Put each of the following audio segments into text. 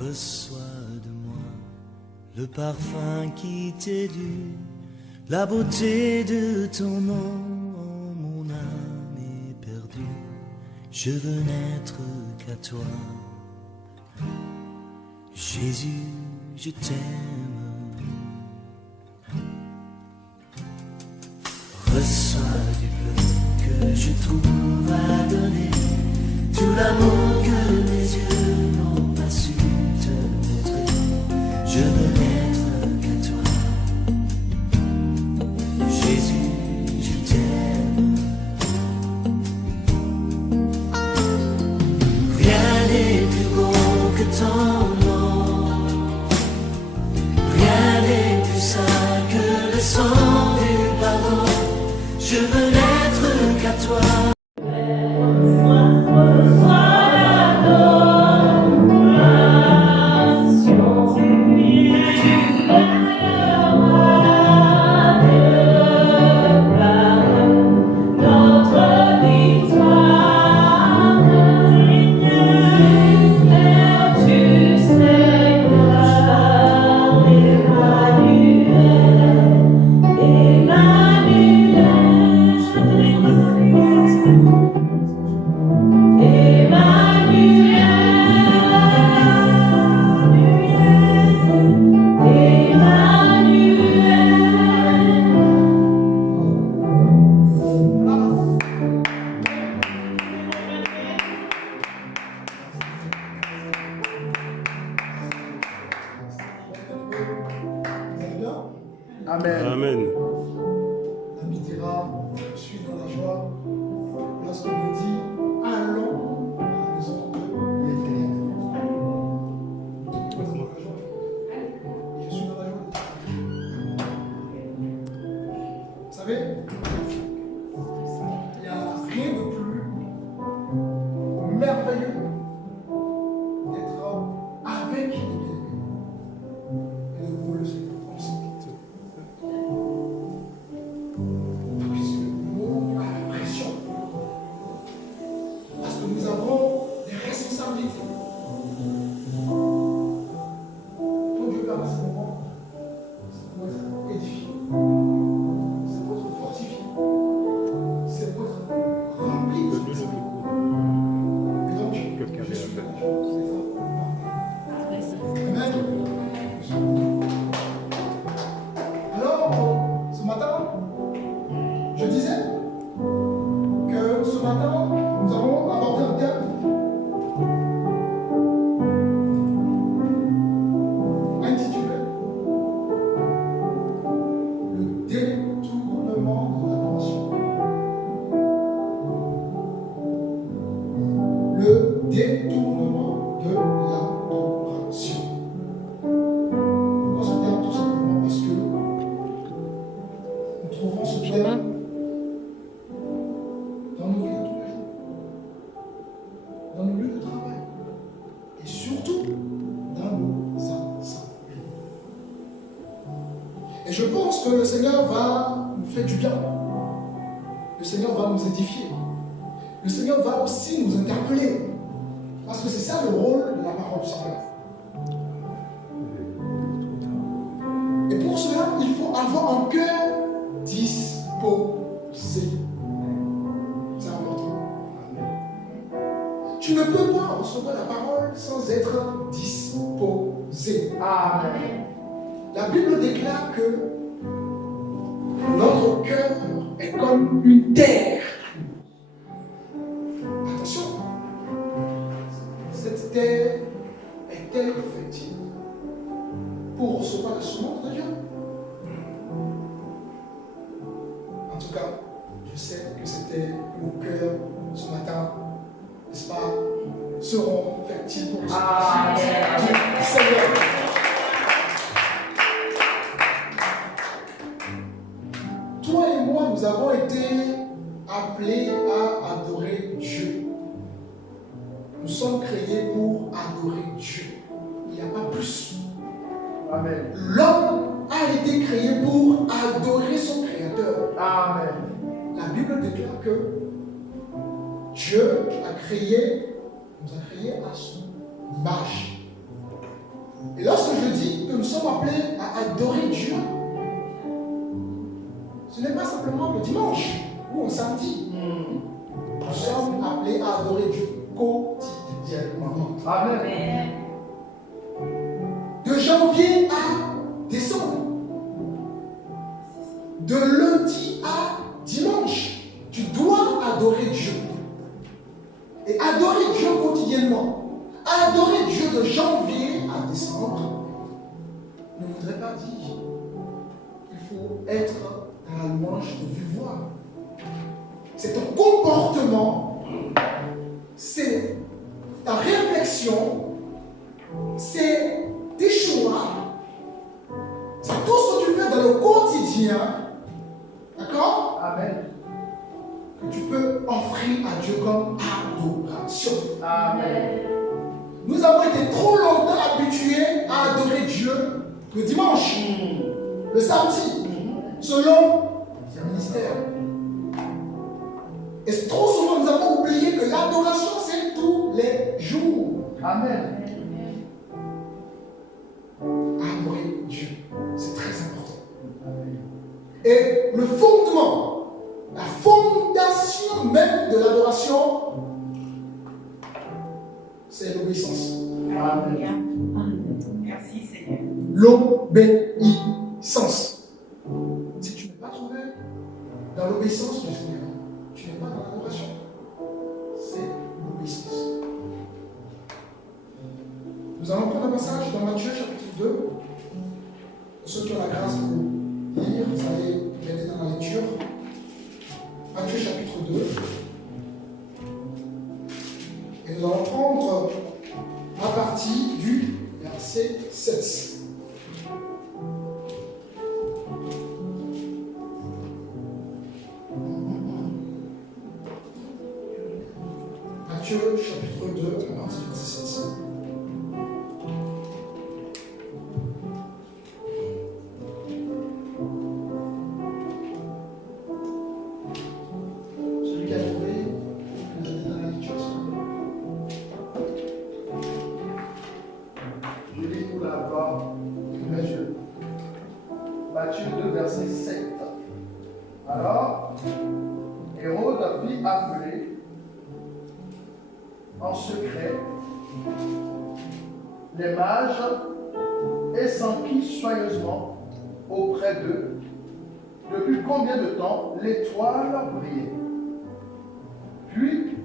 Reçois de moi le parfum qui t'est dû, la beauté de ton nom, mon âme est perdue. Je veux n'être qu'à toi. Jésus, je t'aime. Reçois du peu que je trouve à donner, tout l'amour que mes yeux n'ont pas su te montrer. Je veux n'être qu'à toi. Jésus, je t'aime. Rien n'est plus beau que ton nom. Rien n'est plus saint que le sang du pardon. Je veux n'être qu'à toi. Amen. Amen. L'ami dira, je suis dans la joie lorsqu'on me dit, allons à la maison de l'Éternel. Je suis dans la joie. Je suis dans la joie. Vous savez, il n'y a rien de plus merveilleux d'être avec les bien-aimés et de vous le Seigneur. Nous avons des responsabilités. Quand Dieu permet ce moment, c'est pour être édifié, c'est pour être fortifié, c'est pour être rempli de son esprit. Et donc, je suis là. Amen. Alors, ce matin, je disais que ce matin, nous allons aborder un thème intitulé le détournement de l'attention. Le détournement de l'adoration. Pourquoi ce terme? Tout simplement parce que nous trouvons ce terme dans nos vies de tous les jours, dans nos lieux de travail et surtout dans nos assemblées. Et je pense que le Seigneur va nous faire du bien. Le Seigneur va nous édifier. Le Seigneur va aussi nous interpeller. Parce que c'est ça le rôle de la parole du Seigneur. Et pour cela, il faut avoir un cœur disposé. C'est important. Tu ne peux pas recevoir la parole sans être disposé. Amen. La Bible déclare que notre cœur est comme une terre. Attention, cette terre est-elle fertile pour recevoir la semence de Dieu? En tout cas, je sais que c'était nos cœurs ce matin, n'est-ce pas, seront fertiles pour recevoir la semence du Seigneur. Toi et moi, nous avons été appelés à adorer Dieu. Nous sommes créés pour adorer Dieu. Il n'y a pas plus. Amen. L'homme a été créé pour adorer son Créateur. Amen. La Bible déclare que Dieu a créé, nous a créé à son image. sommes appelés à adorer Dieu. Ce n'est pas simplement le dimanche ou un samedi. Nous sommes appelés à adorer Dieu quotidiennement. Amen. De janvier à décembre. De lundi à dimanche. Tu dois adorer Dieu. Et adorer Dieu quotidiennement. Adorer Dieu de janvier à décembre ne voudrait pas dire qu'il faut être dans la louange de vive voix. C'est ton comportement, c'est ta réflexion, c'est tes choix, c'est tout ce que tu fais dans le quotidien, d'accord? Amen. Que tu peux offrir à Dieu comme adoration. Amen. Nous avons été trop longtemps habitués à adorer Dieu le dimanche, le samedi, selon ses ministères. Et trop souvent, nous avons oublié que l'adoration, c'est tous les jours. Amen. Adorer Dieu, c'est très important. Et le fondement, la fondation même de l'adoration, c'est l'obéissance. Amen. Merci Seigneur. L'obéissance. Si tu n'es pas trouvé dans l'obéissance du Seigneur, tu n'es pas dans l'adoration. C'est l'obéissance. Nous allons prendre un passage dans Matthieu chapitre 2. Pour ceux qui ont la grâce de lire, vous allez m'aider dans la lecture. Matthieu chapitre 2. Et nous allons prendre à partir du verset 7. Matthieu chapitre 2, à partir du verset 7. Celui qui a trouvé, vous allez dans la lecture, s'il vous plaît. Je lis pour la gloire de Dieu. Matthieu 2, verset 7. Alors, Hérode fit appeler en secret les mages et s'enquit soigneusement auprès d'eux depuis combien de temps l'étoile brillait. Puis,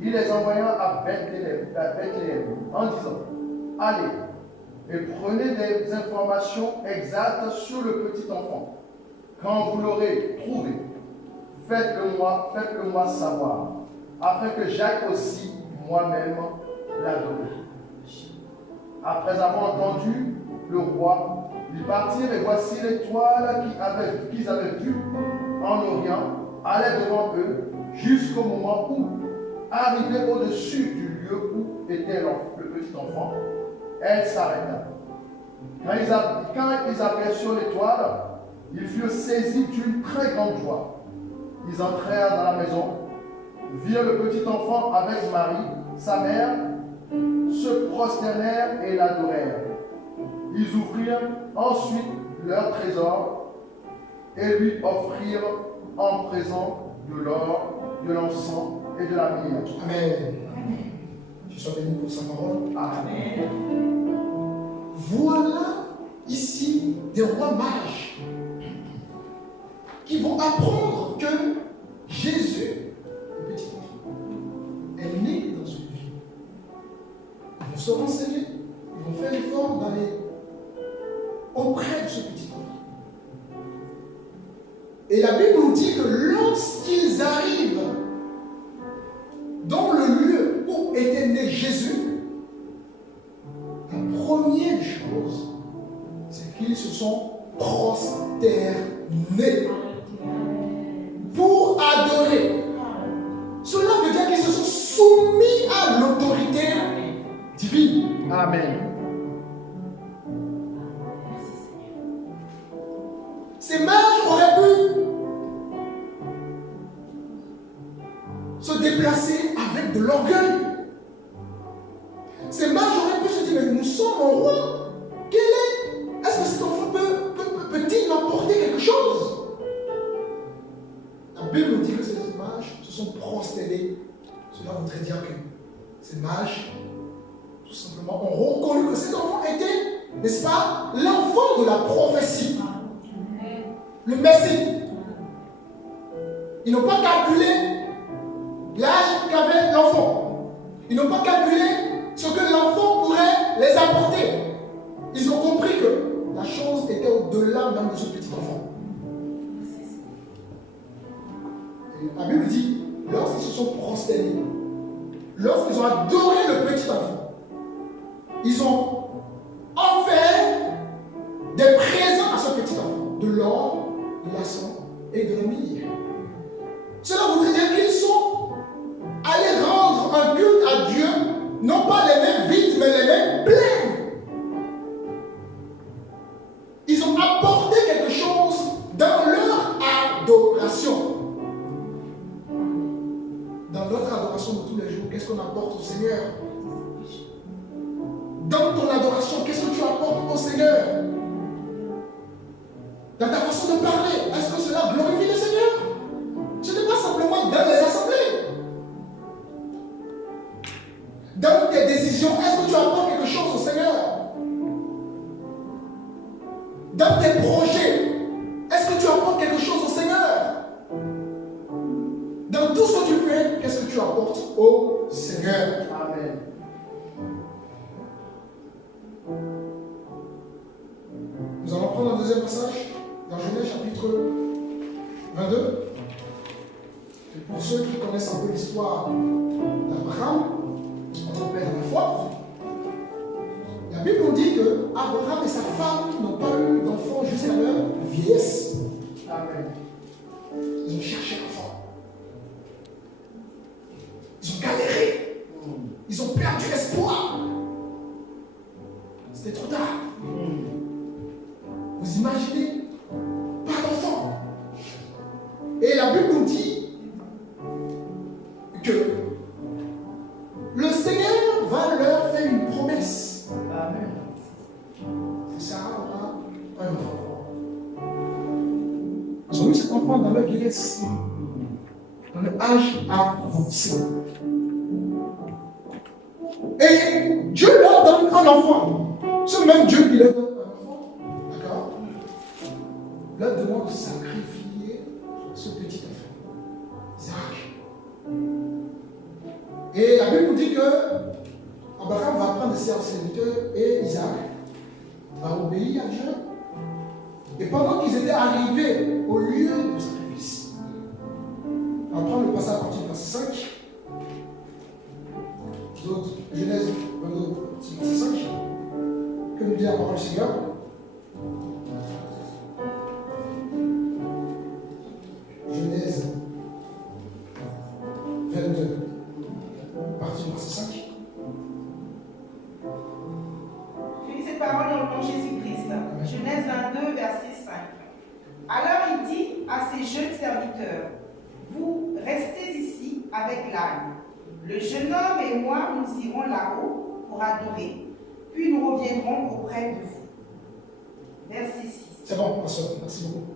il les envoya à Bethléem en disant: allez et prenez des informations exactes sur le petit enfant. Quand vous l'aurez trouvé, faites-le moi savoir, afin que j'aille aussi moi-même l'adorer. Après avoir entendu le roi, ils partirent et voici l'étoile qu'ils avaient vue en Orient allait devant eux jusqu'au moment où, arrivée au-dessus du lieu où était le petit enfant, elle s'arrêta. Quand ils aperçurent l'étoile, ils furent saisis d'une très grande joie. Ils entrèrent dans la maison, virent le petit enfant avec Marie, sa mère, se prosternèrent et l'adorèrent. Ils ouvrirent ensuite leur trésor et lui offrirent en présent de l'or, de l'encens et de la myrrhe. Amen. Tu sois béni pour sa parole. Amen. Voilà ici des rois mages qui vont apprendre que Jésus, le petit enfant, est né dans une ville. Ils vont se renseigner, ils vont faire l'effort d'aller auprès de ce petit enfant. Et la Bible nous dit que lorsqu'ils arrivent dans le lieu où était né Jésus, la première chose, c'est qu'ils se sont prosternés pour adorer. Cela veut dire qu'ils se sont soumis à l'autorité divine. Amen. Ces mages auraient pu se déplacer avec de l'orgueil. Ces mages auraient pu se dire, mais nous sommes en roi. Est-ce que voudrait dire que ces mages, tout simplement, ont reconnu que cet enfant était, n'est-ce pas, l'enfant de la prophétie. Le Messie. Ils n'ont pas calculé l'âge qu'avait l'enfant. Ils n'ont pas calculé ce que l'enfant pourrait les apporter. Ils ont compris que la chose était au-delà même de ce petit enfant. Et la Bible dit, lorsqu'ils se sont prosternés, lorsqu'ils ont adoré le petit enfant, ils ont offert des présents à ce petit enfant, de l'or, de l'argent et de la myrrhe. Cela voudrait dire qu'ils sont allés rendre un culte à Dieu, non pas les mains vides, mais les mains pleines. Ils ont apporté quelque chose dans leur adoration. Dans notre adoration de tous les jours, qu'est-ce qu'on apporte au Seigneur? Dans ton adoration, qu'est-ce que tu apportes au Seigneur? Dans ta façon de parler, est-ce que cela glorifie le Seigneur? Ce n'est pas simplement dans les assemblées. Dans tes décisions, est-ce que tu apportes quelque chose au Seigneur? Dans tes projets, est-ce que tu apportes quelque chose au Seigneur? Dans tout ce que tu fais, qu'est-ce que tu apportes au Seigneur? Amen. Nous allons prendre un deuxième passage dans Genèse chapitre 22. Et pour ceux qui connaissent un peu l'histoire d'Abraham, notre père de la foi, la Bible nous dit que Abraham et sa femme n'ont pas eu d'enfant jusqu'à leur vieillesse. Amen. Ils ont cherché l'enfant. Ils ont galéré. Ils ont perdu espoir. C'était trop tard. Vous imaginez? Pas d'enfant. Et la Bible nous dit que le Seigneur va leur faire une promesse. Amen. Et Sarah aura un enfant. Ils ont eu cet enfant dans leur vieillesse, dans le âge avancé. Et Dieu leur donne un enfant. Ce même Dieu qui leur donne un enfant, d'accord, leur demande de sacrifier ce petit enfant, Isaac. Et la Bible nous dit que Abraham va prendre ses serviteurs et Isaac va obéir à Dieu. Et pendant qu'ils étaient arrivés au lieu du sacrifice, on va prendre le passage à partir du verset 5. Genèse 22, verset 5. Que nous dit la parole du Seigneur? Genèse 22, partie du verset 5. Je lis cette parole dans le nom de Jésus-Christ. Genèse 22, verset 5. Alors il dit à ses jeunes serviteurs, vous restez ici avec l'âne. Le jeune homme et moi, nous irons là-haut pour adorer, puis nous reviendrons auprès de vous. Verset 6. C'est bon, pasteur, merci beaucoup.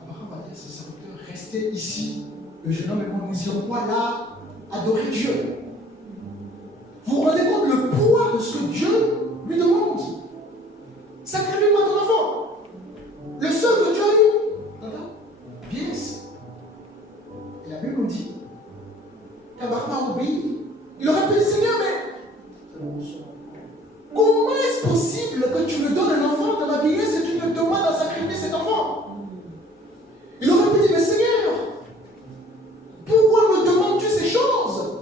Abraham va dire à ses serviteurs, restez ici. Le jeune homme et moi, nous irons quoi là? Adorer Dieu. Vous vous rendez compte le poids de ce que Dieu lui demande? Sacrifie-moi ton enfant. Le seul que Dieu a eu. Vieillesse. Et la Bible nous dit qu'Abraham a obéi. Il aurait pu dire, Seigneur, mais comment est-ce possible que tu me donnes un enfant dans ma vieillesse et tu me demandes de sacrifier cet enfant? Il aurait pu dire, mais Seigneur, pourquoi me demandes-tu ces choses?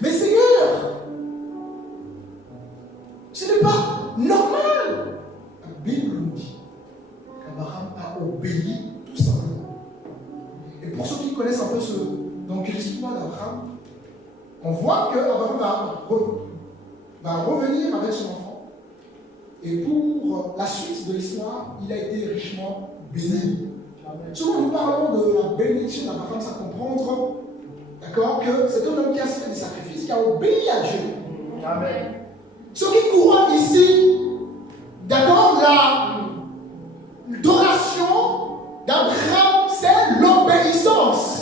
Mais Seigneur, ce n'est pas normal. La Bible nous dit qu'Abraham a obéi tout simplement. Et pour ceux qui connaissent un peu donc l'histoire d'Abraham, on voit qu'Abraham va revenir avec son enfant. Et pour la suite de l'histoire, il a été richement béni. Souvent nous parlons de la bénédiction d'Abraham sans comprendre, d'accord, que c'est un homme qui a fait des sacrifices, qui a obéi à Dieu. Amen. Ce qui couronne ici, d'accord, l'adoration d'Abraham, c'est l'obéissance.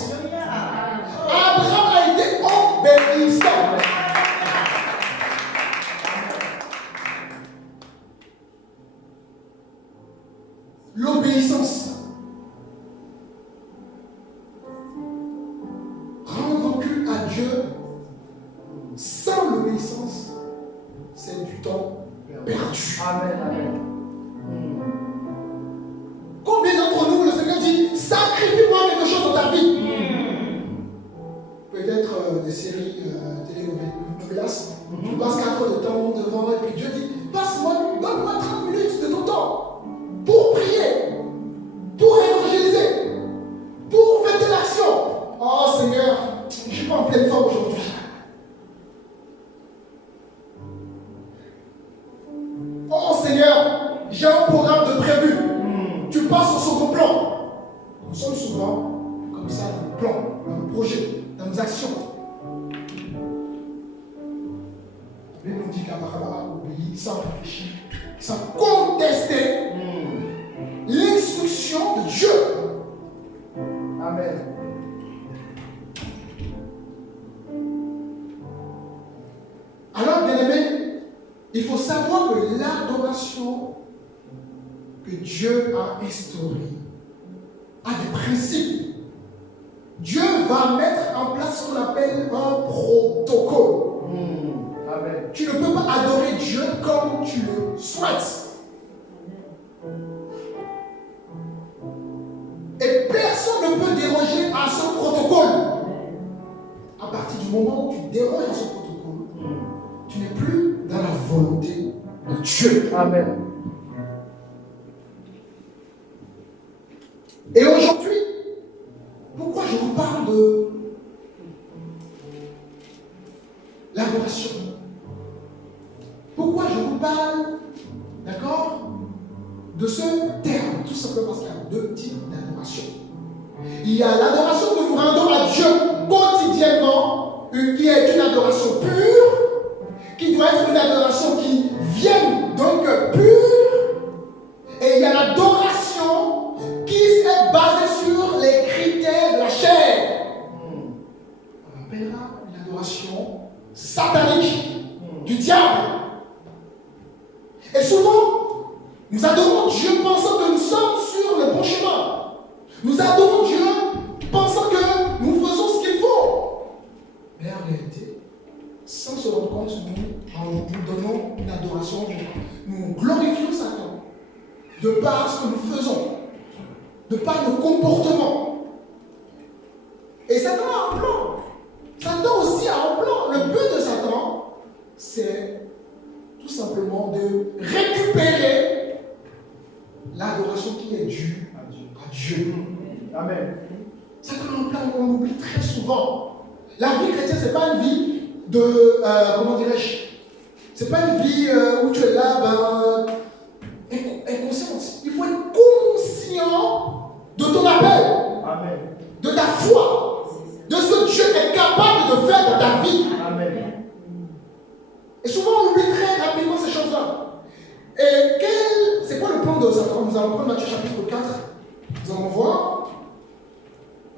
l'obéissance, c'est du temps perdu. Amen. Amen. Combien d'entre nous, le Seigneur dit, sacrifie-moi quelque chose dans ta vie? Peut-être des séries télénovelas. Tu passes 4 heures de temps devant et puis Dieu dit, donne-moi 30 minutes de ton temps pour prier, pour évangéliser, pour faire de l'action. Oh Seigneur, je ne suis pas en pleine forme aujourd'hui. Oh Seigneur, j'ai un programme de prévu. Tu passes au second plan. Nous sommes souvent comme ça dans nos plans, dans nos projets, dans nos actions. La Bible nous dit qu'Abraham obéit sans réfléchir, sans contester l'instruction de Dieu. Amen. Alors, bien aimé, il faut savoir que l'adoration que Dieu a instaurée a des principes. Dieu va mettre en place ce qu'on appelle un protocole. Amen. Tu ne peux pas adorer Dieu comme tu le souhaites. Et personne ne peut déroger à ce protocole. À partir du moment où tu déroges à ce protocole, tu n'es plus dans la volonté de Dieu. Amen. Et aujourd'hui, pourquoi je vous parle de l'adoration? Pourquoi je vous parle, d'accord, de ce terme? Tout simplement parce qu'il y a deux types d'adoration. Il y a l'adoration que nous rendons à Dieu quotidiennement, qui est une adoration pure, qui doit être une adoration qui vient d'un cœur pur. Et il y a l'adoration qui est basée sur les critères de la chair. On appellera une adoration satanique du diable. Et souvent, nous adorons Dieu pensant que nous sommes sur le bon chemin. Nous adorons Dieu pensant que nous faisons ce qu'il faut. Mais en réalité, sans se rendre compte, nous donnons une adoration, nous glorifions Satan de par ce que nous faisons, de par nos comportements. Et Satan a un plan. Satan aussi a un plan. Le but de Satan, c'est tout simplement de récupérer l'adoration qui est due à Dieu. Amen. Satan a un plan qu'on oublie très souvent. La vie chrétienne, ce n'est pas une vie de, comment dirais-je, c'est pas une vie où tu es là, inconsciente. Il faut être conscient de ton appel. Amen. De ta foi, de ce que Dieu est capable de faire dans ta vie. Amen. Et souvent on oublie très rapidement ces choses-là. Et c'est quoi le plan de Satan? Nous allons prendre Matthieu chapitre 4. Nous allons voir.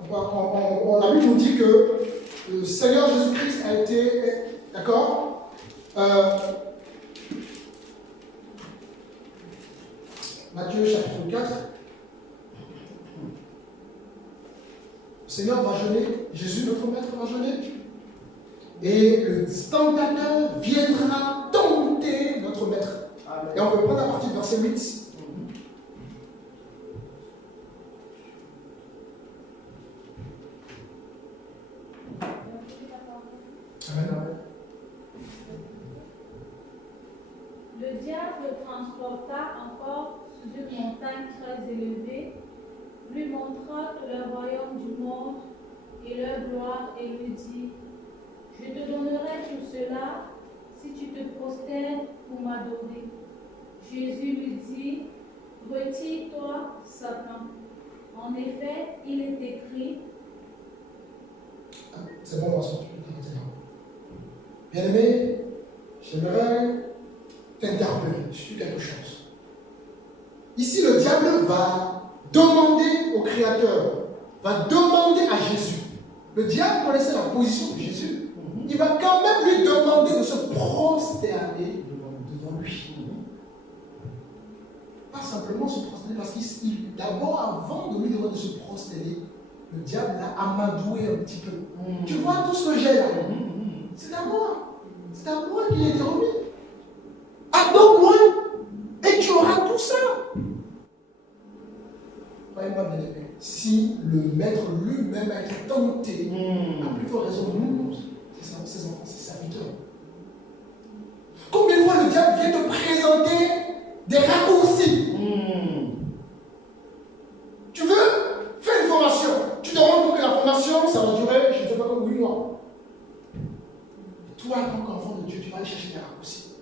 La Bible nous dit que le Seigneur Jésus-Christ a été, d'accord, Matthieu chapitre 4. Le Seigneur va jeûner, Jésus, notre maître, va jeûner. Et le tentateur viendra tenter notre maître. Amen. Et on peut prendre à partir du verset 8. Amen. Le diable le transporta encore sous une montagne très élevée, lui montra tout le royaume du monde et leur gloire, et lui dit: Je te donnerai tout cela si tu te prosternes pour m'adorer. Jésus lui dit: Retire-toi, Satan. En effet, il est écrit. C'est bon, Vincent, tu peux t'arrêter là. Bien-aimé, j'aimerais t'interpeller sur quelque chose. Ici, le diable va demander au Créateur, va demander à Jésus. Le diable connaissait la position de Jésus. Il va quand même lui demander de se prosterner devant lui. Pas simplement se prosterner, parce qu'il d'abord, avant de lui demander de se prosterner, le diable l'a amadoué un petit peu. Tu vois tout ce que j'ai là? C'est à moi. C'est à moi qu'il est remis. Adore-moi et tu auras tout ça. Croyez-moi, bien aimé, si le maître lui-même a été tenté, à plus forte raison, nous, ses enfants, ses serviteurs. Combien de fois le diable vient te présenter des raccourcis? Tu veux faire une formation. Tu te rends compte que la formation, ça va durer, je ne sais pas comme 8 mois. Et toi, en tant qu'enfant de Dieu, tu vas aller chercher des raccourcis.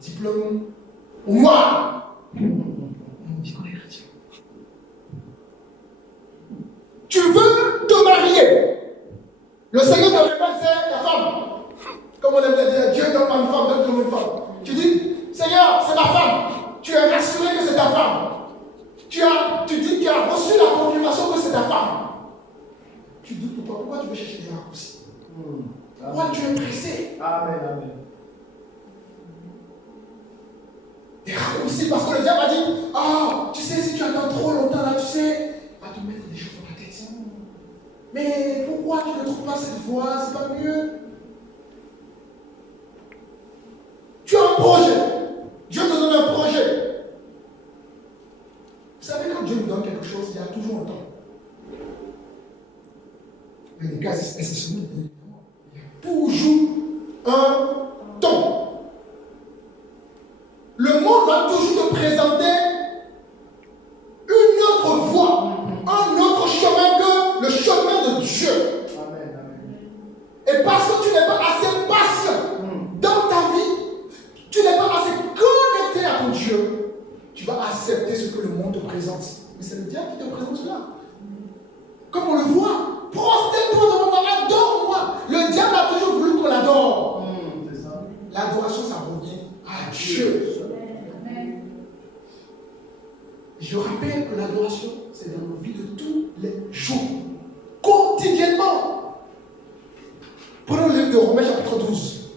Diplôme au noir. On dit qu'on est chrétien. Tu veux te marier. Le Seigneur te répète, c'est ta femme. Comme on aime dire, Dieu donne une femme, donne une femme. Tu dis, Seigneur, c'est ma femme. Tu es rassuré que c'est ta femme. Tu dis que tu as reçu la confirmation que c'est ta femme. Tu doutes ou pas? Pourquoi tu veux chercher des raccourcis? Pourquoi tu es pressé? Amen, amen. Des raccourcis parce que le diable a dit, ah, tu sais, si tu attends trop longtemps là, tu sais, va te mettre des choses dans la tête. Mais pourquoi tu ne trouves pas cette voie? C'est pas mieux. Tu as un projet. Dieu te donne un projet. Vous savez, quand Dieu nous donne quelque chose, il y a toujours un temps. Mais les cas exceptionnels, il y a toujours un temps. Le monde va toujours te présenter une autre voie, un autre chemin que le chemin de Dieu. Amen, amen. Et parce que tu n'es pas assez patient dans ta vie, tu n'es pas assez connecté à ton Dieu, tu vas accepter ce que le monde te présente. Mais c'est le diable qui te présente cela. Comme on le voit, prosterne-toi devant moi, adore-moi. Le diable a toujours voulu qu'on l'adore. C'est ça. L'adoration, ça revient à Dieu. Je rappelle que l'adoration, c'est dans nos vies de tous les jours, quotidiennement. Prenons le livre de Romains chapitre 12.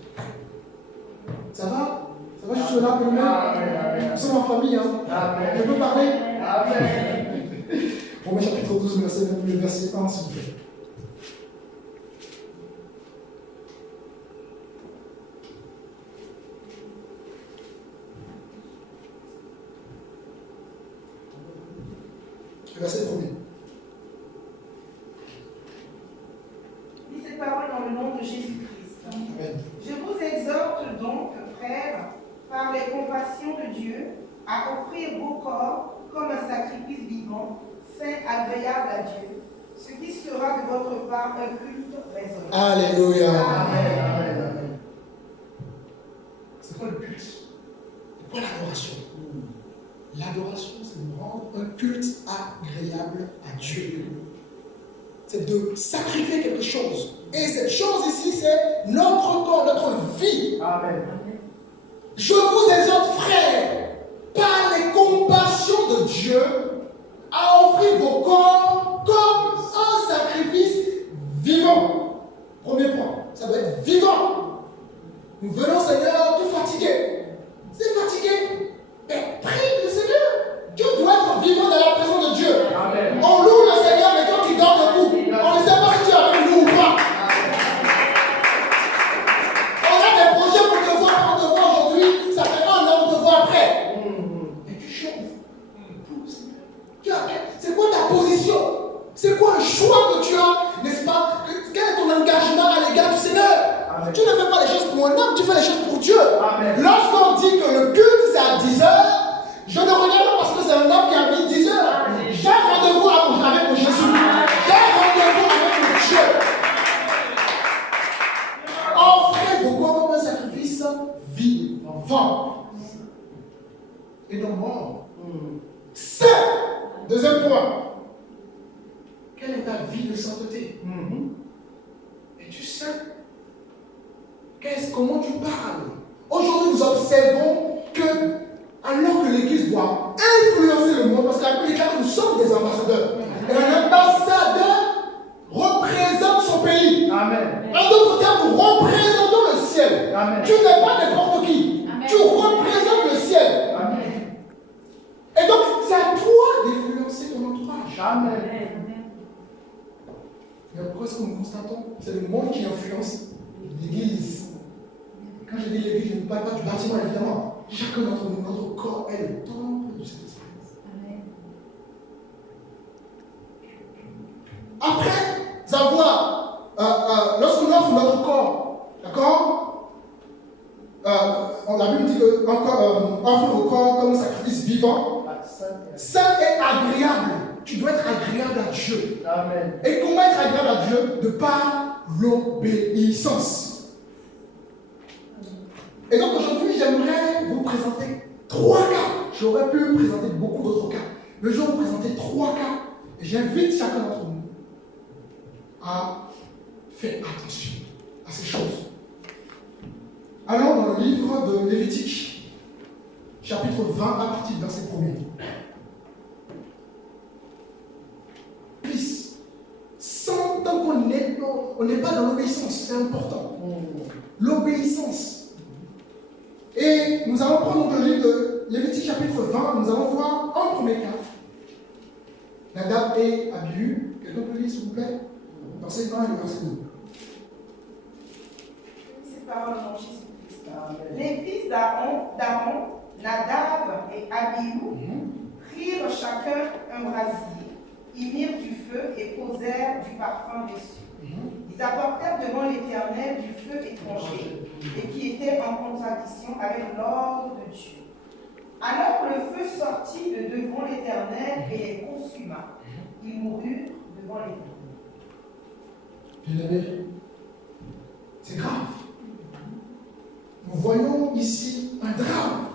Ça va? Ça va jusque là pour nous? Nous sommes en famille, hein? Amen. Je peux parler? Amen. Romains chapitre 12, le verset 1, s'il vous plaît. Le verset 1er. Dis ces paroles dans le nom de Jésus-Christ. Amen. Je vous exhorte donc, frères, par les compassions de Dieu, à offrir vos corps comme un sacrifice vivant, saint, agréable à Dieu, ce qui sera de votre part un culte raisonnable. Alléluia. Amen, amen, amen. C'est quoi le culte? C'est quoi l'adoration? L'adoration, c'est de rendre un culte agréable à Dieu. C'est de sacrifier quelque chose. Et cette chose ici, c'est notre corps, notre vie. Amen. Je vous exhorte, frères, par les compassions de Dieu, à offrir vos corps comme un sacrifice vivant. Premier point, ça doit être vivant. Nous venons, Seigneur, tout fatigués. C'est fatigué. Mais prie le Seigneur. Tu dois être vivant dans la présence de Dieu. Amen. On loue le Seigneur, mais quand il dort debout, on ne sait pas si tu es avec nous ou pas. On a des projets pour te voir, on te voit aujourd'hui, ça fait 1 an, on te voit après. Et tu chauffes pour le Seigneur. C'est quoi ta position? C'est quoi le choix que tu as, n'est-ce pas? Quel est ton engagement à l'égard du Seigneur? Amen. Tu ne fais pas les choses pour un homme, tu fais les choses pour Dieu. Amen. Lorsqu'on dit que le culte c'est à 10 heures, je ne regarde pas parce que c'est un homme qui a mis 10 heures. J'ai rendez-vous avec mon Jésus. J'ai rendez-vous avec mon Dieu. Offrez vos corps comme un sacrifice vivant. Et non mort. C'est, deuxième point. Quelle est ta vie de sainteté? Es-tu saint? Comment tu parles? Aujourd'hui, nous observons que, alors que l'Église doit influencer le monde, parce qu'à tous les cas, nous sommes des ambassadeurs. Et un ambassadeur représente son pays. Amen. En d'autres termes, nous représentons le ciel. Amen. Tu n'es pas n'importe qui. Amen. Tu représentes le ciel. Amen. Et donc, c'est à toi d'influencer ton entourage. Amen. Mais pourquoi est-ce que nous constatons? C'est le monde qui influence l'Église. Quand je dis l'église, je ne parle pas du bâtiment, évidemment. Chacun d'entre nous, notre corps est le temple du Saint-Esprit. Après avoir, lorsqu'on offre notre corps, d'accord, la Bible dit que offre le corps comme un sacrifice vivant, saint et agréable. Tu dois être agréable à Dieu. Amen. Et comment être agréable à Dieu? De par l'obéissance. Et donc aujourd'hui, j'aimerais vous présenter 3 cas. J'aurais pu présenter beaucoup d'autres cas. Mais je vais vous présenter 3 cas. Et j'invite chacun d'entre nous à faire attention à ces choses. Allons dans le livre de Lévitique, chapitre 20, à partir du verset 1er. Tant qu'on n'est pas dans l'obéissance, c'est important. L'obéissance. Et nous allons prendre le livre de Lévitique chapitre 20, nous allons voir un premier cas. Nadab et Abihu. Quelqu'un peut lire s'il vous plaît? Verset 20 et le verset 2. Ces paroles de Jésus-Christ. Les fils d'Aaron, Nadab et Abihu, prirent chacun un brasier, y mirent du feu et posèrent du parfum dessus. Ils apportèrent devant l'Éternel du feu étranger et qui était en contradiction avec l'ordre de Dieu. Alors le feu sortit de devant l'Éternel et les consuma. Ils moururent devant l'Éternel. Bien-aimés, c'est grave. Nous voyons ici un drame.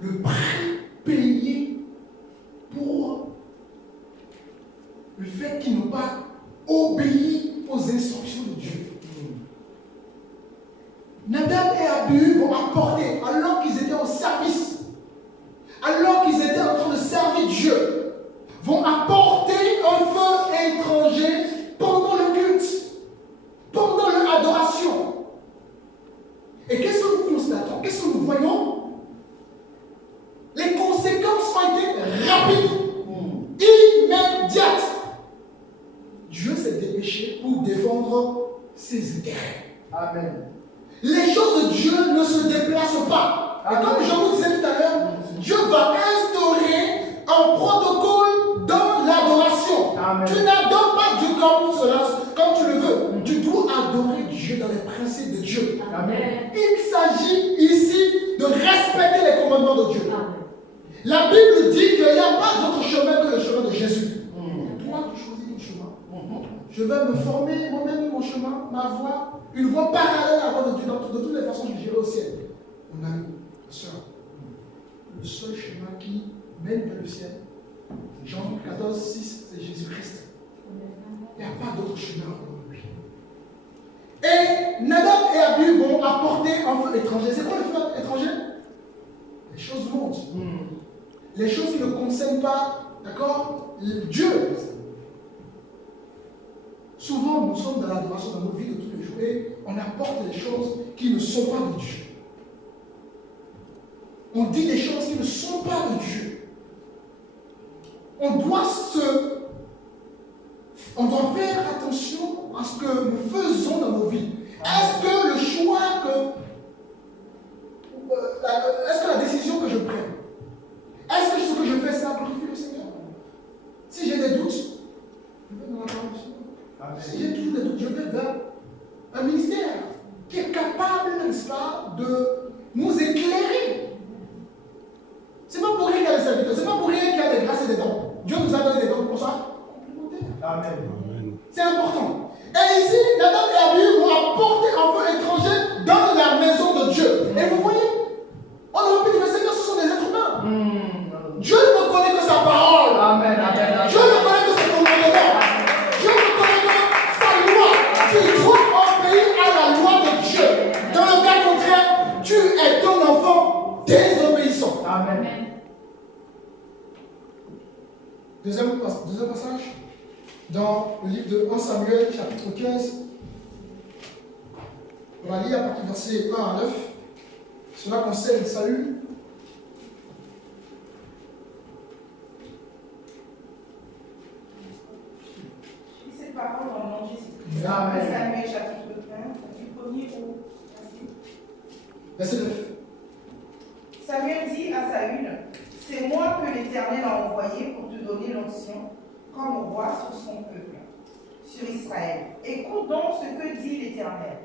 Le prix payé pour le fait qu'ils n'ont pas obéi aux instructions de Dieu. Nadab et Abihu vont apporter, alors qu'ils étaient au service, alors qu'ils étaient en train de servir Dieu, vont apporter un feu étranger pendant le culte, pendant l'adoration. Et qu'est-ce que nous constatons? Qu'est-ce que nous voyons? Les conséquences ont été rapides, immédiates. Dieu s'est dépêché pour défendre ses intérêts. Amen. Les choses de Dieu ne se déplacent pas. Et comme je vous disais tout à l'heure, Dieu va instaurer un protocole dans l'adoration. Tu n'adores pas Dieu comme tu le veux. Tu dois adorer Dieu dans les principes de Dieu. Amen. Il s'agit ici de respecter les commandements de Dieu. La Bible dit qu'il n'y a pas d'autre chemin que le chemin de Jésus. Toi, tu choisis ton chemin. Je vais me former moi-même mon chemin, ma voie, une voie parallèle à la voie de Dieu. De toutes les façons, je dirai au ciel. Mon ami, ma soeur, le seul chemin qui mène vers le ciel, c'est Jean 14, 6, c'est Jésus-Christ. Il n'y a pas d'autre chemin avant lui. Et Nadab et Abihu vont apporter un feu étranger. C'est quoi le feu étranger? Les choses du monde. Les choses qui ne concernent pas, d'accord, Dieu. Souvent, nous sommes dans l'adoration dans nos vies de tous les jours et on apporte des choses qui ne sont pas de Dieu. On dit des choses qui ne sont pas de Dieu. On doit faire attention à ce que nous faisons dans nos vies. Est-ce que le choix est-ce que la décision que je prends, est-ce que ce que je fais, ça glorifie le Seigneur? Si j'ai des doutes, je vais dans la parole du Seigneur. Si j'ai toujours des doutes, je vais vers un ministère qui est capable, n'est-ce pas, de nous éclairer. C'est pas pour rien qu'il y a des serviteurs, c'est pas pour rien qu'il y a des grâces et des dons. Dieu nous a donné des dons pour ça. Amen. C'est important. Et ici, Nadab et Abihu vont apporter un feu étranger dans la maison de Dieu. Et vous voyez, on aurait pu dire, mais Seigneur, ce sont des êtres humains. Dieu ne connaît que sa parole. Amen. Amen. Dieu ne connaît que ses commandements. Dieu ne connaît que sa loi. Tu dois obéir à la loi de Dieu. Dans le cas contraire, tu es ton enfant désobéissant. Amen. Deuxième passage, dans le livre de 1 Samuel, chapitre 15. On va lire à partir du verset 1 à 9. Cela concerne le salut. Ces paroles dans le nom de Jésus-Christ. Amen. Samuel chapitre 20, du premier au verset Verset 9. Samuel dit à Saül, c'est moi que l'Éternel a envoyé pour te donner l'onction comme roi sur son peuple, sur Israël. Écoute donc ce que dit l'Éternel.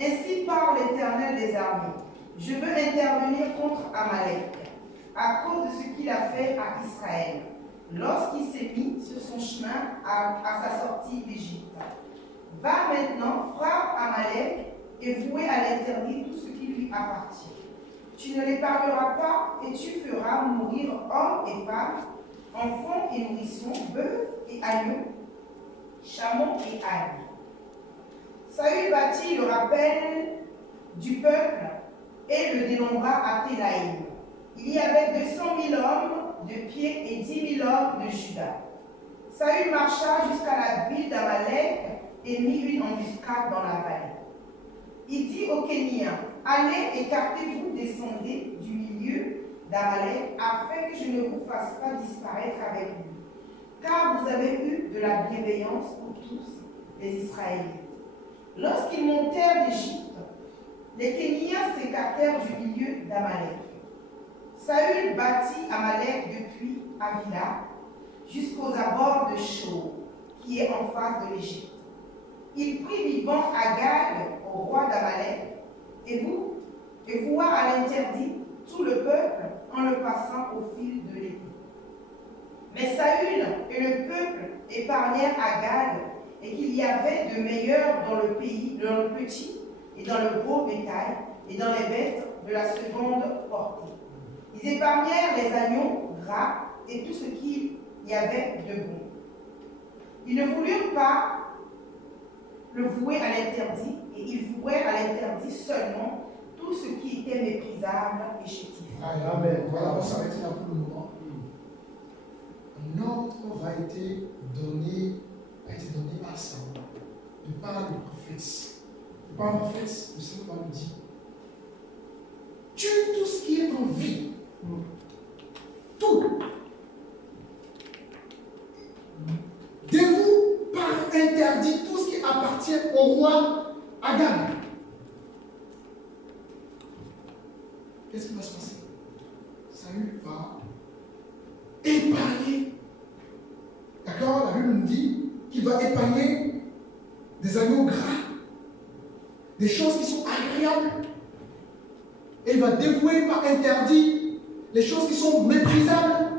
Ainsi parle l'Éternel des armées. Je veux intervenir contre Amalek à cause de ce qu'il a fait à Israël lorsqu'il s'est mis sur son chemin à sa sortie d'Égypte. Va maintenant, frappe Amalek et vouer à l'Éternel tout ce qui lui appartient. Tu ne l'épargneras pas et tu feras mourir hommes et femmes, enfants et nourrissons, bœufs et agneaux, chameaux et ânes. Saül bâtit le rappel du peuple et le dénombra à Télaïm. Il y avait 200 000 hommes de pied et 10 000 hommes de Juda. Saül marcha jusqu'à la ville d'Amalek et mit une embuscade dans la vallée. Il dit aux Kéniens, allez, écartez-vous, descendez du milieu d'Amalek, afin que je ne vous fasse pas disparaître avec lui. Car vous avez eu de la bienveillance pour tous les Israélites. Lorsqu'ils montèrent d'Égypte, les Kéniens s'écartèrent du milieu d'Amalek. Saül bâtit Amalek depuis Avila jusqu'aux abords de Shur, qui est en face de l'Égypte. Il prit vivant Agag, au roi d'Amalek, et voua à l'interdit tout le peuple en le passant au fil de l'épée. Mais Saül et le peuple épargnèrent Agag, et qu'il y avait de meilleurs dans le pays, dans le petit et dans le gros bétail, et dans les bêtes de la seconde portée. Ils épargnèrent les agneaux gras et tout ce qu'il y avait de bon. Ils ne voulurent pas le vouer à l'interdit, et ils vouèrent à l'interdit seulement tout ce qui était méprisable et chétif. Amen. Voilà, on va s'arrêter là pour le moment. Un ordre a été donné à Saül de par le prophète. Par le prophète, le Seigneur va nous dire, tue tout ce qui est en vie. Tout. Dévoue par interdit tout ce qui appartient au roi Agag. Qu'est-ce qui va se passer? Saül va épargner. D'accord? La Bible nous dit qu'il va épargner des agneaux gras, des choses qui sont agréables. Et il va dévouer par interdit les choses qui sont méprisables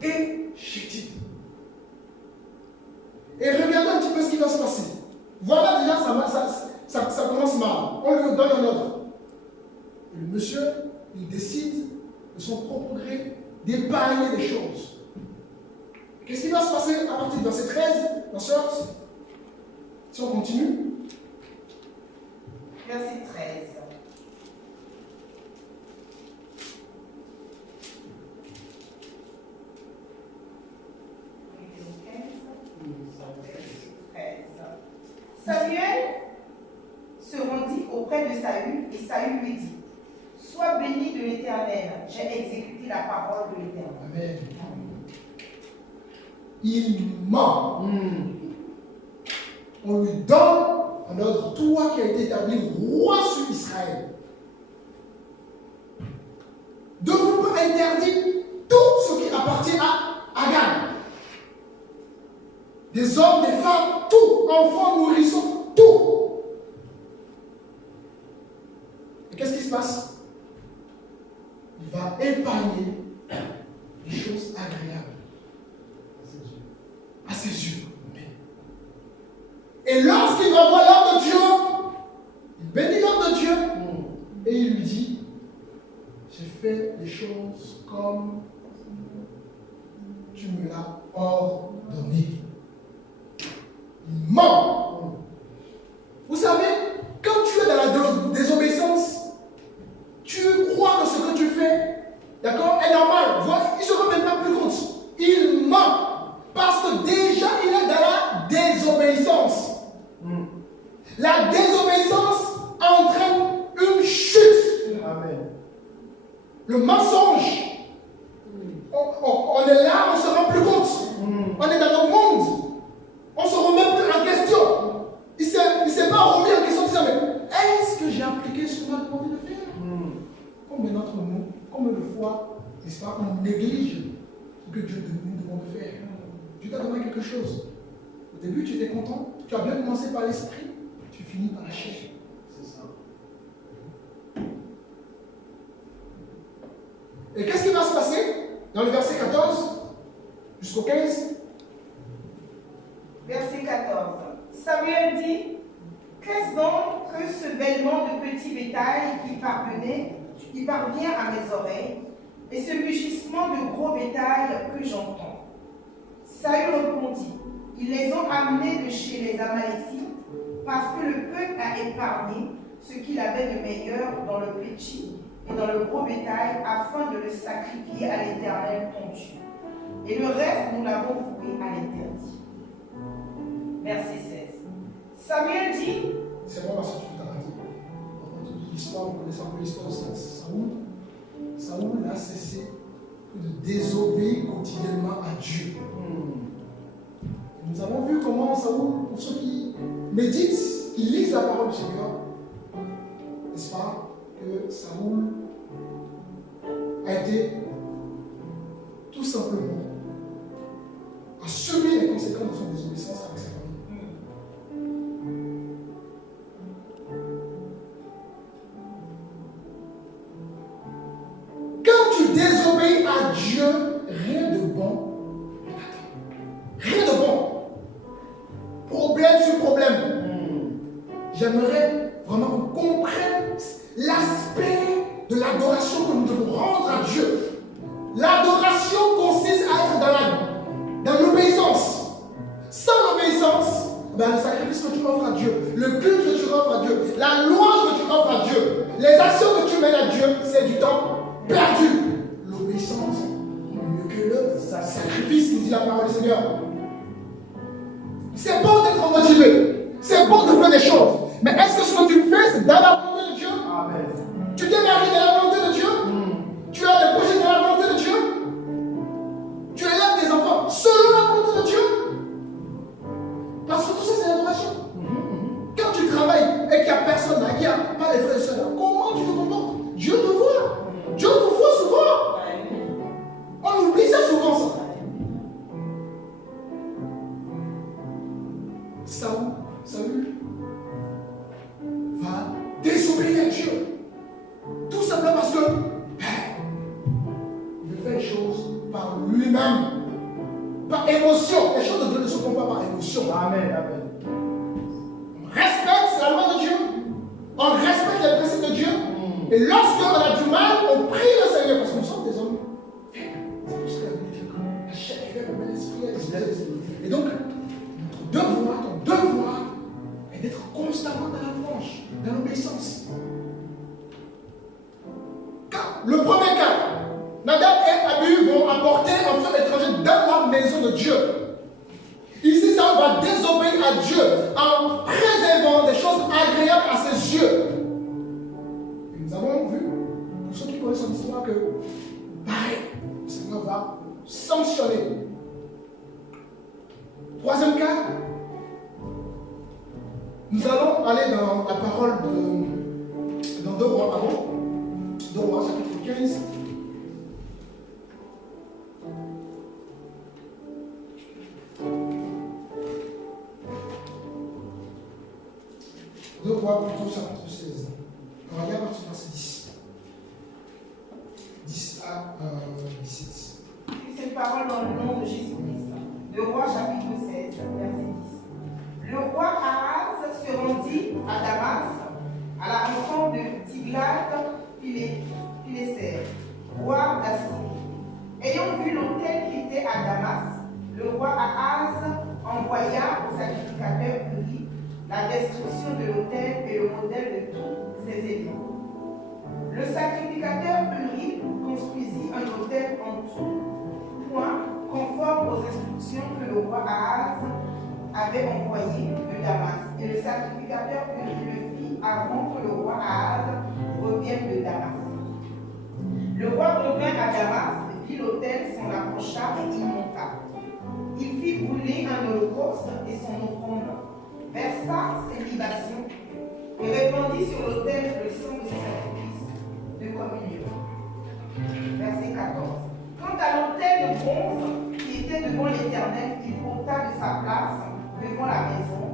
et chétives. Et regardez un petit peu ce qui va se passer. Voilà déjà, ça commence mal. On lui donne un ordre. Et le monsieur, il décide de son propre gré d'épargner des choses. Qu'est-ce qui va se passer à partir du verset 13, ma soeur? Si on continue. Verset 13. Samuel se rendit auprès de Saül et Saül lui dit, sois béni de l'Éternel, j'ai exécuté la parole de l'Éternel. Amen. Il ment. On lui donne un ordre, toi qui as été établi roi sur Israël, de vous interdire tout ce qui appartient à Agag. Des hommes, des femmes, tout, enfants, nourrissons, tout. Et qu'est-ce qui se passe? Il va épargner les choses agréables à ses yeux. Et lorsqu'il va voir l'homme de Dieu, il bénit l'homme de Dieu et il lui dit, j'ai fait les choses comme tu me l'as ordonné. Il ment. Vous savez, quand tu es dans la désobéissance, tu crois que ce que tu fais, d'accord, est normal. Il ne se rend même pas plus compte. Il ment. Parce que déjà, il est dans la désobéissance. La désobéissance entraîne une chute. Amen. Le mensonge. On est là, on ne se rend plus compte. On est dans notre monde. On ne se remet plus en question. Il ne s'est pas remis en question de ça, mais est-ce que j'ai appliqué ce qu'on m'a demandé de faire? Combien d'entre nous, combien de fois, n'est-ce pas, on néglige ce que Dieu nous demande de faire? Dieu t'a demandé quelque chose. Au début, tu étais content, tu as bien commencé par l'esprit, tu finis par la chair. C'est ça. Et qu'est-ce qui va se passer dans le verset 14 jusqu'au 15? Verset 14. Samuel dit, qu'est-ce donc que ce bêlement de petit bétail qui parvient à mes oreilles, et ce mugissement de gros bétail que j'entends? Saül répondit, ils les ont amenés de chez les Amalécites, parce que le peuple a épargné ce qu'il avait de meilleur dans le petit et dans le gros bétail, afin de le sacrifier à l'Éternel ton Dieu. Et le reste, nous l'avons voué à l'interdit. Verset 16. Samuel dit, c'est bon parce que tu t'as dit. Quand on dit l'histoire, vous connaissez un peu l'histoire de Saoul. Saoul n'a cessé de désobéir quotidiennement à Dieu. Nous avons vu comment Saoul, pour ceux qui méditent, qui lisent la parole du Seigneur, n'est-ce pas, que Saoul a été tout simplement à subir les conséquences de son désobéissance avec sa famille. Quand tu désobéis à Dieu, rien de bon. Rien de bon. Problème sur problème. J'aimerais vraiment qu'on comprenne l'aspect de l'adoration que nous devons rendre à Dieu. L'adoration consiste à être dans l'obéissance. Sans l'obéissance, ben, le sacrifice que tu offres à Dieu, le culte que tu offres à Dieu, la louange que tu offres à Dieu, les actions que tu mènes à Dieu, c'est du temps perdu. L'obéissance, mieux que le sacrifice, nous dit la parole du Seigneur. C'est bon d'être motivé, c'est bon de faire des choses, mais est-ce que ce que tu fais, c'est dans la volonté de Dieu? Amen. Tu t'es marié dans la volonté de Dieu? Tu as des projets dans la volonté de Dieu? Tu élèves des enfants selon la volonté de Dieu? Parce que tout ça, c'est l'adoration. Quand tu travailles et qu'il n'y a personne là, qu'il n'y a pas les frères et sœurs là, comment tu te comportes? Dieu te voit. Dieu te voit souvent. On oublie ça souvent, ça. Saül va désobéir à Dieu. Tout simplement parce que il veut faire les choses par lui-même, par émotion. Les choses de Dieu ne se font pas par émotion. Amen. Amen. On respecte la loi de Dieu, on respecte les principes de Dieu, et lorsqu'on a du mal, on prie le Seigneur parce que nous sommes des hommes faibles. C'est pour ce que la Bible dit que la chair est faible, mais l'esprit est esprit. Et donc, notre devoir, ton devoir, est d'être constamment dans la louange, dans l'obéissance. Le premier cas, Nadab et Abihu vont apporter un feu étranger dans la maison de Dieu. Ici, ça va désobéir à Dieu en préservant des choses agréables à ses yeux. Et nous avons vu, pour ceux qui connaissent son histoire, que pareil, le Seigneur va sanctionner. Troisième cas, nous allons aller dans la parole dans 2 Rois avant. 2 Rois chapitre 15. Deux Rois plutôt chapitre 16. On regarde à partir du verset 10. 10 à 17. Cette parole dans le nom de Jésus-Christ. 2 Rois chapitre 16, verset 10. Le roi Ahaz se rendit à Damas à la rencontre de Tiglath-Pileser, roi d'Assyrie. Ayant vu l'autel qui était à Damas, le roi Ahaz envoya au sacrificateur Uri la description de l'autel et le modèle de tous ses éléments. Le sacrificateur Uri construisit un autel en tout point conforme aux instructions que le roi Ahaz avait envoyé de Damas. Et le sacrificateur Uri le fit avant que le roi Ahaz revienne de Damas. Le roi revint à Damas, vit l'autel, s'en approcha et y monta. Il fit brûler un holocauste et son offrande, versa ses libations et répandit sur l'autel le sang de ses sacrifices de communion. bronze qui était devant l'Éternel, il ôta de sa place devant la maison,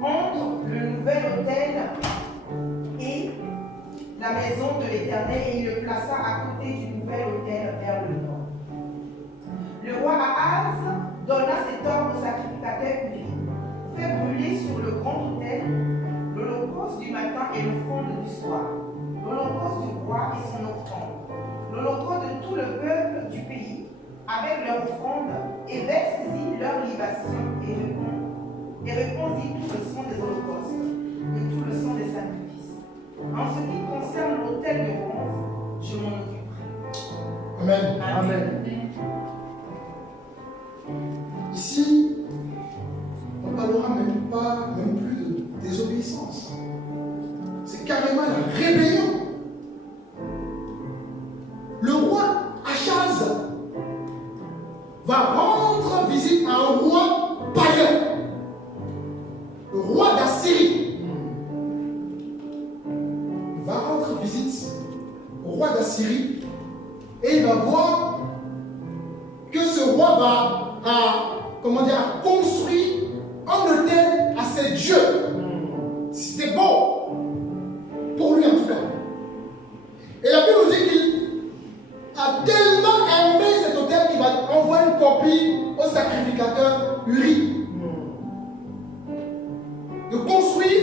entre le nouvel autel et la maison de l'Éternel, et il le plaça à côté du nouvel autel vers le nord. Le roi Ahaz donna cet ordre au sacrificateur Uri: fais brûler sur le grand autel l'holocauste du matin et l'offrande du soir, l'holocauste du roi et son offrande, l'holocauste de tout le peuple du pays, avec leur offrande, et verse-y leur libation, et réponds-y tout le sang des holocaustes, et tout le sang des sacrifices. En ce qui concerne l'autel de bronze, je m'en occuperai. Amen. Amen. Ici, on ne parlera même plus de désobéissance. C'est carrément la rébellion. Le roi Achaz va rendre visite à un roi païen, le roi d'Assyrie. Il va rendre visite au roi d'Assyrie et il va voir que ce roi a construit un autel à ses dieux. C'était beau pour lui en tout cas. Et la Bible nous dit qu'il a tellement aimé cet autel qu'il va envoyer une copie au sacrificateur Uri de construire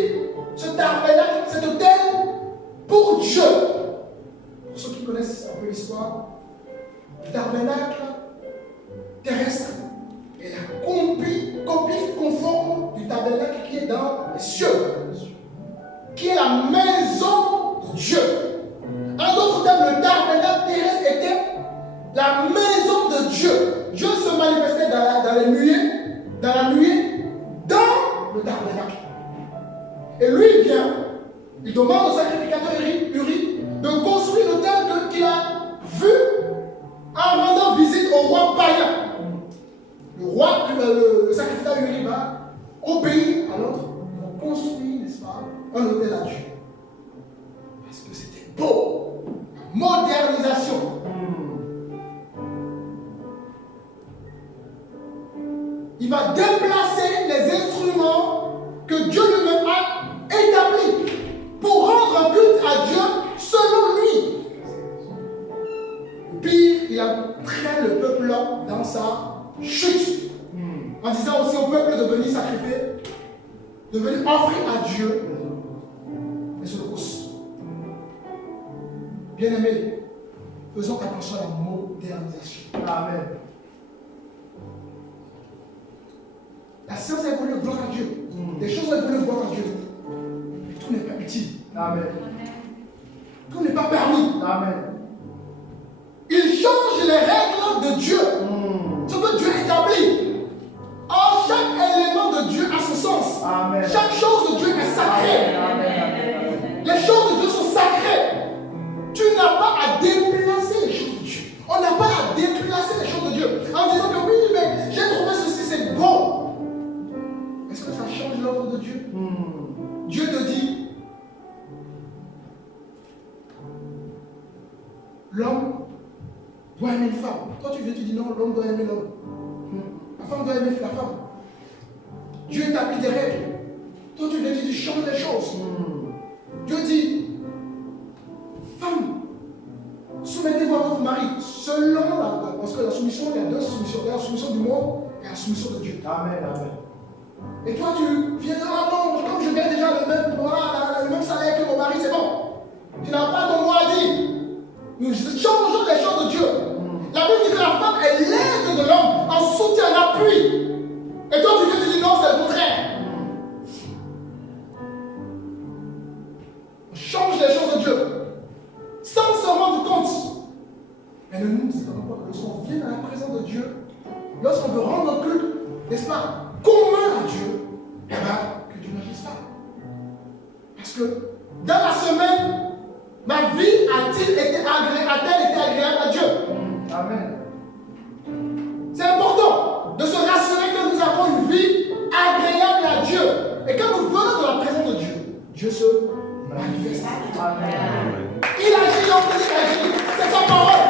ce tabernacle, cet autel pour Dieu. Pour ceux qui connaissent un peu l'histoire, le tabernacle terrestre est la copie conforme du tabernacle qui est dans les cieux, qui est la maison de Dieu. En d'autres termes, le tabernacle terrestre était la maison de Dieu. Dieu se manifestait dans la nuée, dans le tabernacle. Et lui, il vient, il demande au sacrificateur Uri de construire l'autel qu'il a vu en rendant visite au roi païen. Le sacrificateur Uri va obéir à l'autre, il va construire, n'est-ce pas, un autel à Dieu. Parce que c'était beau. Modernisation. Il va déplacer les instruments que Dieu lui-même a établis pour rendre un culte à Dieu selon lui. Pire, il entraîne le peuple dans sa chute. En disant aussi au peuple de venir sacrifier, de venir offrir à Dieu les holocaustes. Bien-aimés, faisons attention à la modernisation. Amen. La science a évolué, gloire à Dieu. Les choses ont évolué, gloire à Dieu. Mais tout n'est pas utile. Amen. Tout n'est pas permis. Amen. Il change les règles de Dieu. Ce que Dieu établit. Or, chaque élément de Dieu a son sens. Amen. Chaque chose de Dieu est sacrée. Amen. Les choses de Dieu sont sacrées. Tu n'as pas à déplacer les choses de Dieu. On n'a pas à déplacer les choses de Dieu. En disant que oui, mais j'ai trouvé ceci, c'est bon. Est-ce que ça change l'ordre de Dieu? Dieu te dit, l'homme doit aimer une femme. Toi tu viens, tu dis non, l'homme doit aimer l'homme. La femme doit aimer la femme. Dieu établit des règles. Toi tu viens, tu dis change les choses. Dieu dit, femme, soumettez-vous à votre mari selon parce que la soumission, il y a deux soumissions. Il y a la soumission du monde et la soumission de Dieu. Amen. Amen. Et toi tu viens, ah non, comme je gagne déjà le même salaire que mon mari, c'est bon. Tu n'as pas ton mot à dire. Nous changeons les choses de Dieu. La Bible dit que la femme est l'aide de l'homme en soutien, en appui. Et toi tu viens, tu dis non, c'est le contraire. On change les choses de Dieu sans se rendre compte. Mais ne nous disons pas que lorsqu'on vient à la présence de Dieu, lorsqu'on veut rendre un culte, n'est-ce pas, commun à Dieu, eh bien, que Dieu n'agisse pas. Parce que dans la semaine, ma vie a-t-elle été agréable à Dieu? Amen. C'est important de se rassurer que nous avons une vie agréable à Dieu. Et quand nous venons dans la présence de Dieu, Dieu se manifeste. Amen. Il agit, on peut dire agit. C'est sa parole.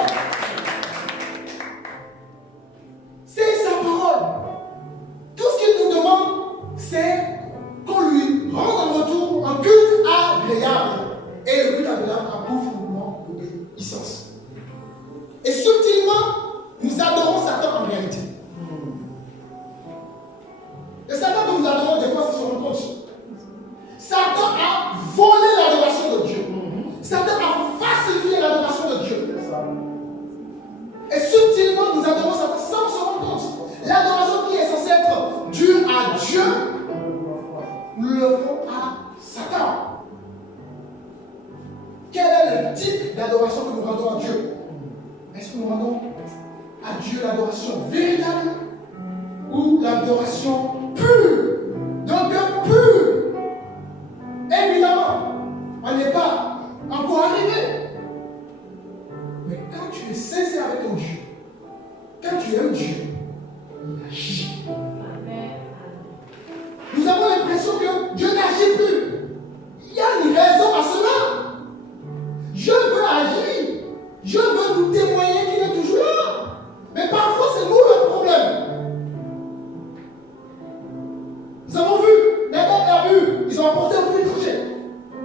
type d'adoration que nous rendons à Dieu. Est-ce que nous rendons à Dieu l'adoration véritable ou l'adoration pure, d'un cœur pur? Évidemment, on n'est pas encore arrivé. Mais quand tu es sincère avec ton Dieu, quand tu aimes Dieu, il agit. Nous avons l'impression que Dieu n'agit plus. Il y a une raison à cela. Dieu veut agir. Dieu veut nous témoigner qu'il est toujours là. Mais parfois, c'est nous le problème. Nous avons vu, les peuples a vu, ils ont apporté un fruit tranché.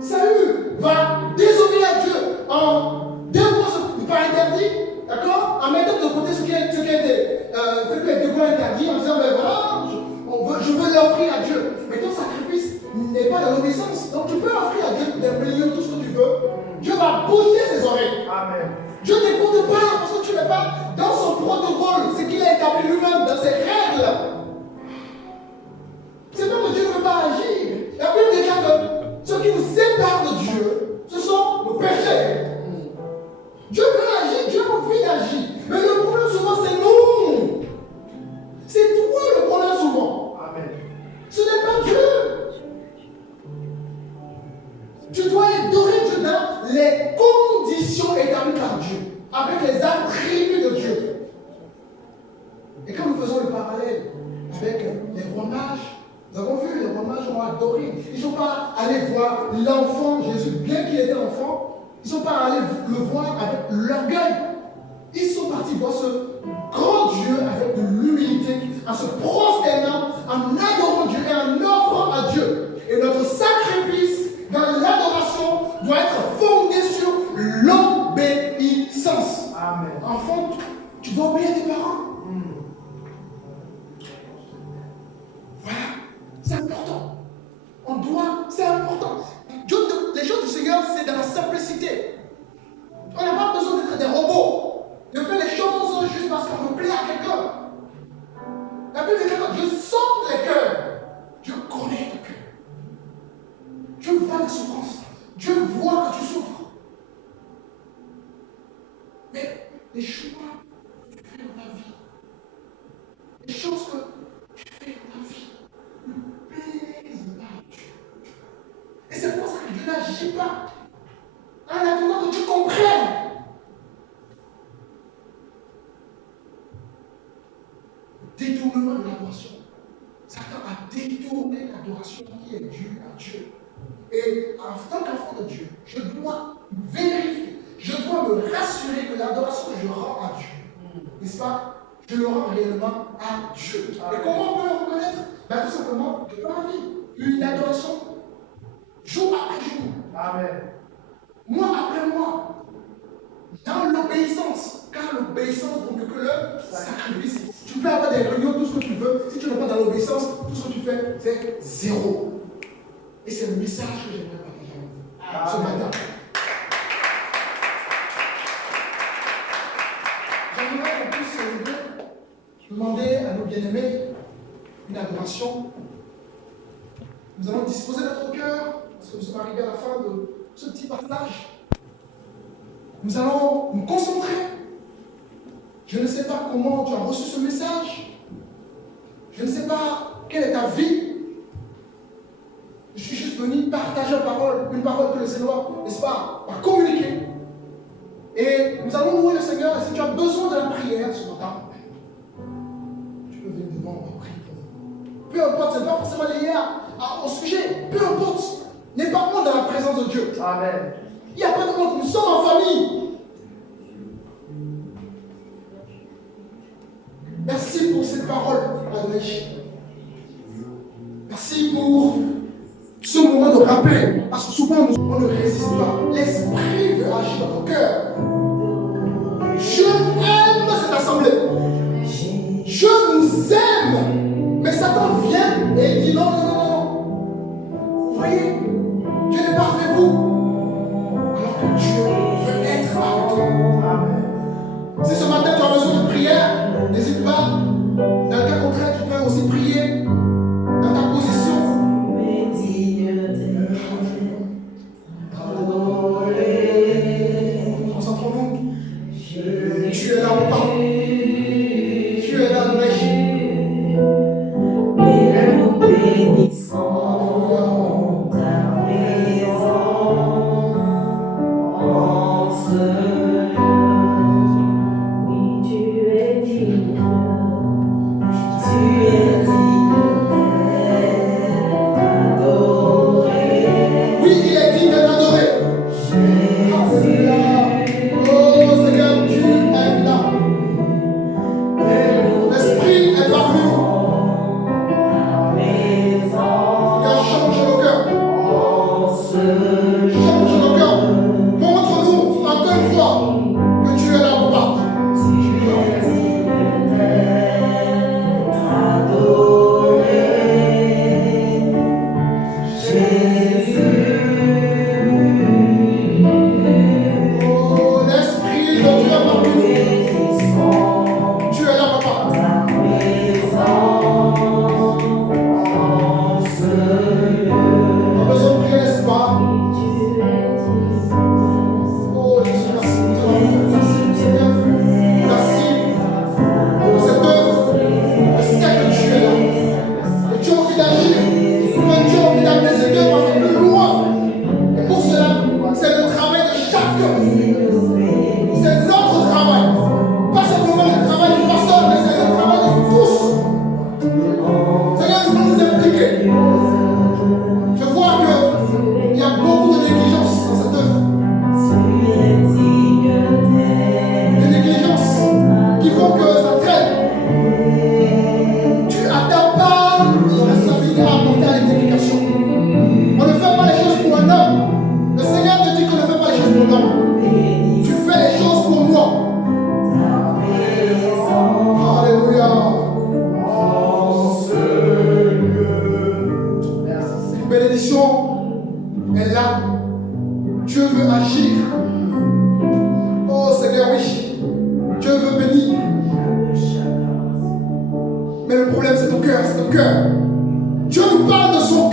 Saül va désobéir à Dieu en dévouant ce pas interdit, d'accord, en mettant de côté ce qui a été interdit, en disant, ben voilà, je veux l'offrir à Dieu. Mais ton sacrifice n'est pas dans l'obéissance. Donc tu peux offrir à Dieu des millions, tout ce que tu veux. Dieu va bouger ses oreilles. Amen. Dieu n'écoute pas parce que tu n'es pas dans son protocole, ce qu'il a établi lui-même, dans ses règles. C'est pas que Dieu ne veut pas agir. La Bible déclare que ce qui nous sépare de Dieu, ce sont nos péchés. Dieu veut agir, Dieu a envie d'agir. Mais le problème souvent, c'est nous. C'est toi le problème souvent. Amen. Ce n'est pas Dieu. Tu dois adorer Dieu dans les conditions établies par Dieu, avec les attributs de Dieu. Et quand nous faisons le parallèle avec les rois mages, nous avons vu, les rois mages ont adoré. Ils ne sont pas allés voir l'enfant Jésus, bien qu'il était enfant, ils ne sont pas allés le voir avec l'orgueil. Ils sont partis voir ce grand Dieu avec de l'humilité, en se prosternant, en adorant Dieu et en offrant à Dieu. Et notre sacrifice dans l'adoration doit être fondé sur l'obéissance. Amen. Enfant, tu dois obéir à tes parents. Voilà, c'est important. C'est important. Dieu, les choses du Seigneur, c'est dans la simplicité. On n'a pas besoin d'être des robots, de faire les choses juste parce qu'on veut plaire à quelqu'un. La Bible dit que Dieu sonde les cœurs. Dieu connaît ton cœur. Dieu voit ta souffrance. Dieu voit que tu souffres. Mais les choix que tu fais dans ta vie, les choses que tu fais dans ta vie, ne plaisent pas à Dieu. Et c'est pour ça que Dieu n'agit pas. En attendant que tu comprennes. Détournement de l'adoration. Satan a détourné l'adoration qui est due à Dieu. Et en tant qu'enfant de Dieu, je dois vérifier, je dois me rassurer que l'adoration que je rends à Dieu, n'est-ce pas, je le rends réellement à Dieu. Et comment on peut le reconnaître? Ben, tout simplement, de par la vie. Une adoration jour après jour. Amen. Mois après mois. Dans l'obéissance. Car l'obéissance, donc que le sacrifice. Tu peux avoir des réunions, tout ce que tu veux. Si tu n'es pas dans l'obéissance, tout ce que tu fais, c'est zéro. Et c'est le message que j'aimerais partager ce matin. J'aimerais qu'on puisse se lever, demander à nos bien-aimés une adoration. Nous allons disposer notre cœur, parce que nous sommes arrivés à la fin de ce petit partage. Nous allons nous concentrer. Je ne sais pas comment tu as reçu ce message. Je ne sais pas quelle est ta vie. Je suis juste venu partager une parole que le Seigneur, n'est-ce pas, a communiquée. Et nous allons louer le Seigneur. Et si tu as besoin de la prière ce matin, tu peux venir devant, on va prier pour vous. Peu importe, ce n'est pas forcément lié au sujet. Peu importe. N'aie pas honte dans la présence de Dieu. Amen. Il n'y a pas de honte. Nous sommes en famille. Merci pour cette parole, Adonai. Merci pour ce moment de rappel. Parce que souvent, on ne résiste pas. L'Esprit veut agir dans notre cœur. Je aime cette assemblée. Je nous aime. Mais Satan vient et il dit non, non, non, non. Vous voyez, Dieu n'est pas avec vous. Alors que Dieu veut être avec toi. Si ce matin tu as besoin de prière, n'hésite pas. Dans le cas contraire, tu peux aussi prier. papa. Tu es là, Adonai. Nous bénissons ta présence. Oui, tu es digne. Tu es digne d'être adoré. Oui, il est digne d'être adoré. Alléluia. Oh Seigneur, tu es là. L'Esprit est parmi nous. Seigneur, change nos cœurs. Change nos cœurs. Montre-nous encore une fois que tu es là, papa. Oh, l'Esprit de Dieu est parmi nous. Tu es là, papa. On a besoin de prier, n'est-ce pas? Oh Jésus, merci. Merci Seigneur. Merci pour cette œuvre. Je sais que tu es là. Que tu as envie d'agir. Que tu as envie d'amener cette œuvre un peu plus loin. Et pour cela, c'est le travail de chacun. C'est notre travail. Pas simplement le travail du pasteur, mais c'est le travail de tous. Seigneur, nous allons nous impliquer. Je vois qu'il y a beaucoup de négligence dans cette œuvre. Des négligences qui font que ça traîne. Tu n'atteins pas de responsabilité à apporter à l'édification. On ne fait pas les choses pour un homme. Le Seigneur te dit qu'on ne fait pas les choses pour l'homme. Tu fais les choses pour moi. Alléluia. Une bénédiction est là. Dieu veut agir. Oh Seigneur, oui. Dieu veut bénir. Mais le problème, c'est ton cœur, c'est ton cœur. Dieu nous parle de son